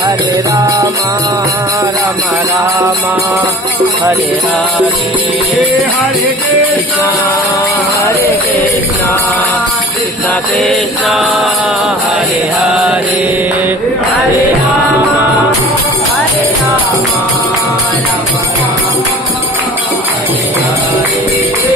Hare Rama, Rama Rama, Hare Hare, Hare Krishna, Hare Krishna, Krishna Krishna, Hare Hare, Hare Rama, Hare Rama, Rama Rama, Hare Hare.